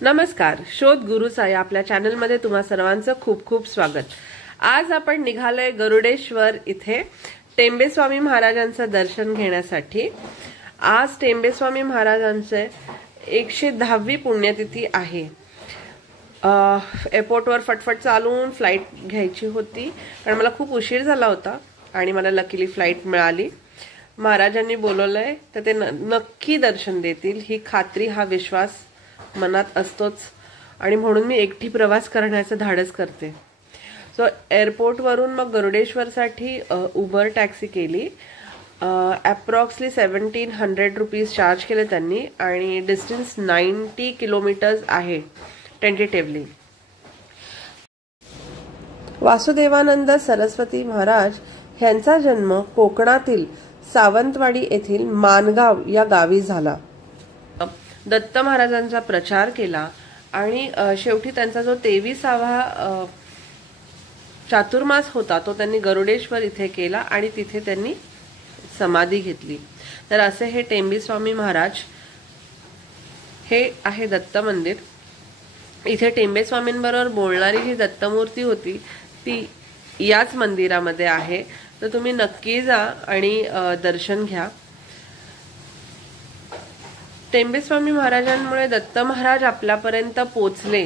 नमस्कार, शोध गुरु साई आपल्या चॅनलमध्ये तुम्हा सर्वांचं खूप खूप स्वागत। आज आपण निघालोय गरुडेश्वर इथे टेंबेस्वामी महाराजांचं दर्शन घेण्यासाठी। आज टेंबेस्वामी महाराजांचे 110वी पुण्यतिथी आहे। एअरपोर्टवर फटफट चालून फ्लाइट घ्यायची होती कारण मला खूप उशीर झाला होता आणि मला लकीली फ्लाइट मिळाली। महाराजांनी बोलवलंय तर ते नक्की दर्शन देतील ही खात्री हा विश्वास मनात असतोच आणि म्हणून मी एकटी प्रवास करण्याचं धाडस करते। सो एअरपोर्ट वरून मग गरुडेश्वर साठी उबर टॅक्सी केली। अप्रॉक्सिमेटली 1700 रुपीज चार्ज केले त्यांनी आणि डिस्टन्स 90 किलोमीटर्स आहे टेंटेटिव्हली। वासुदेवानंद सरस्वती महाराज यांचा जन्म कोकणातील सावंतवाडी येथील मानगाव या गावी झाला। दत्त महाराजांचा प्रचार केला आणि शेवटी त्यांचा जो 23वा चातुर्मास होता तो त्यांनी गरुडेश्वर इथे केला आणि तिथे त्यांनी समाधी घेतली। तर असे हे टेंबेस्वामी महाराज हे आहे दत्त मंदिर। इथे टेंबेस्वामींबरोबर बोलणारी जी दत्तमूर्ती होती ती याच मंदिरामध्ये आहे। तर तुम्ही नक्की जा आणि दर्शन घ्या। टेंबेस्वामी महाराजांमुळे दत्त महाराज आपल्यापर्यंत पोचले।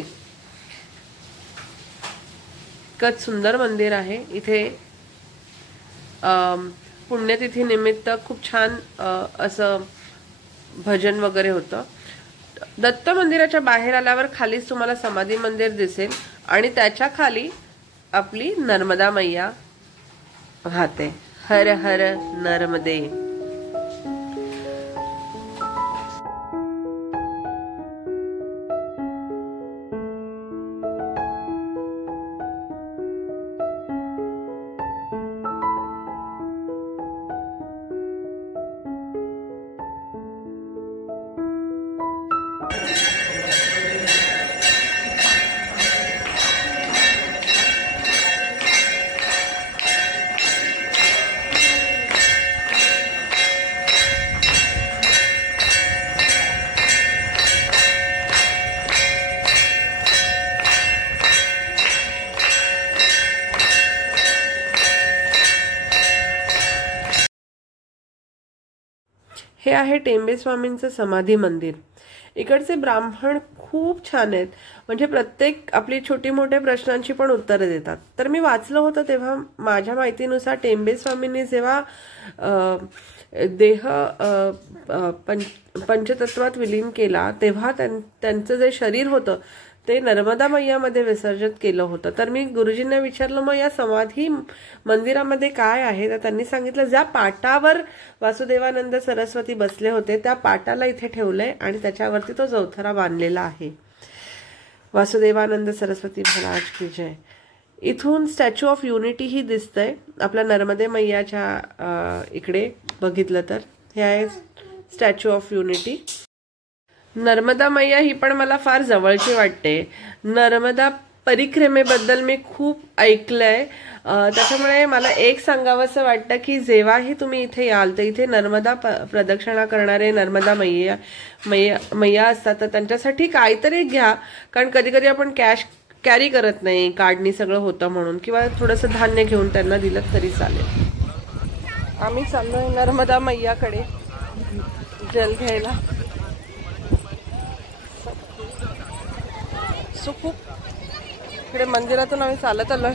इतकं सुंदर मंदिर आहे। इथे पुण्यतिथी निमित्त खूप छान असं भजन वगैरे होतं। दत्त मंदिराच्या बाहेर आल्यावर खालीच तुम्हाला समाधी मंदिर दिसेल आणि त्याच्या खाली आपली नर्मदा मैया वाहते। हर हर नर्मदे। हे आहे टेंबेस्वामींचं समाधी मंदिर। इकडचे ब्राह्मण खूप छान आहेत, म्हणजे प्रत्येक आपली छोटी मोठ्या प्रश्नांची पण उत्तरे देतात। तर मी वाचलं होतं तेव्हा माझ्या माहितीनुसार टेंबेस्वामींनी जेव्हा देह पंचतत्वात विलीन केला तेव्हा त्यांचं जे शरीर होतं ते नर्मदा मैयामध्ये विसर्जित केलं होतं। तर मी गुरुजींना विचारलं मग या समाधी मंदिरामध्ये काय आहे, तर त्यांनी सांगितलं ज्या पाटावर वासुदेवानंद सरस्वती बसले होते त्या पाटाला इथे ठेवलंय आणि त्याच्यावरती तो चौथरा बांधलेला आहे। वासुदेवानंद सरस्वती महाराज की जय। इथून स्टॅच्यू ऑफ युनिटी ही दिसतंय आपल्या नर्मदे मैयाच्या इकडे बघितलं तर हे आहे स्टॅच्यू ऑफ युनिटी। नर्मदा मैया ही पण मला फार जवळची वाटते। नर्मदा परिक्रमेबद्दल मी खूप ऐकलंय, त्याच्यामुळे मला एक सांगावंसं वाटतं की जेव्हाही तुम्ही इथे याल तर इथे नर्मदा प्रदक्षिणा करणारे नर्मदा मैया असतात तर त्यांच्यासाठी काहीतरी घ्या, कारण कधी कधी आपण कॅश कॅरी करत नाही, कार्डनी सगळं होतं म्हणून, किंवा थोडंसं धान्य घेऊन त्यांना दिलं तरी चालेल। आम्ही चाललोय नर्मदा मैयाकडे जल घ्यायला। सो खूप इकडे मंदिरातून आम्ही चालत आलोय।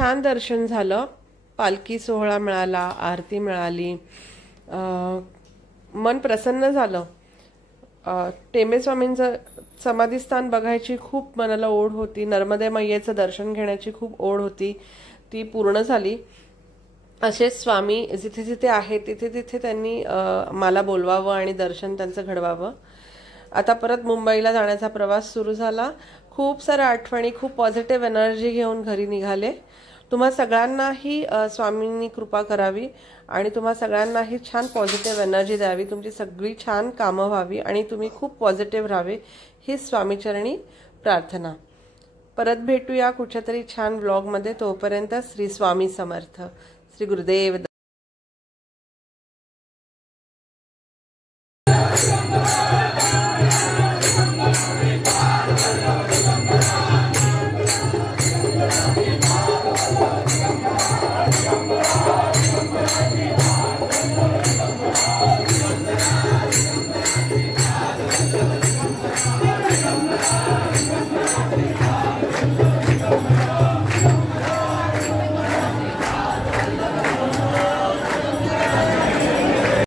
छान दर्शन झालं, पालखी सोहळा मिळाला, आरती मिळाली, मन प्रसन्न झालं. टेंबेस्वामींचं समाधीस्थान बघायची खूप मनाला ओढ होती, नर्मदे मैयेचं दर्शन घेण्याची खूप ओढ होती, ती पूर्ण झाली. असेच स्वामी जिथे जिथे आहेत तिथे तिथे त्यांनी मला बोलवावं आणि दर्शन त्यांचं घडवावं. आता परत मुंबईला जाण्याचा प्रवास सुरू झाला. खूप साऱ्या आठवणी, खूप पॉझिटिव्ह एनर्जी घेऊन घरी निघाले. तुम्हा सगळ्यांनाही स्वामींनी कृपा करावी आणि तुम्हा सगळ्यांनाही छान पॉझिटिव्ह एनर्जी द्यावी, तुमची सगळी छान कामं व्हावी आणि तुम्ही खूप पॉझिटिव्ह राहावे, ही स्वामीचरणी प्रार्थना. परत भेटूया कुठच्या तरी छान व्लॉगमध्ये. तोपर्यंत श्री स्वामी समर्थ. श्री गुरुदेव.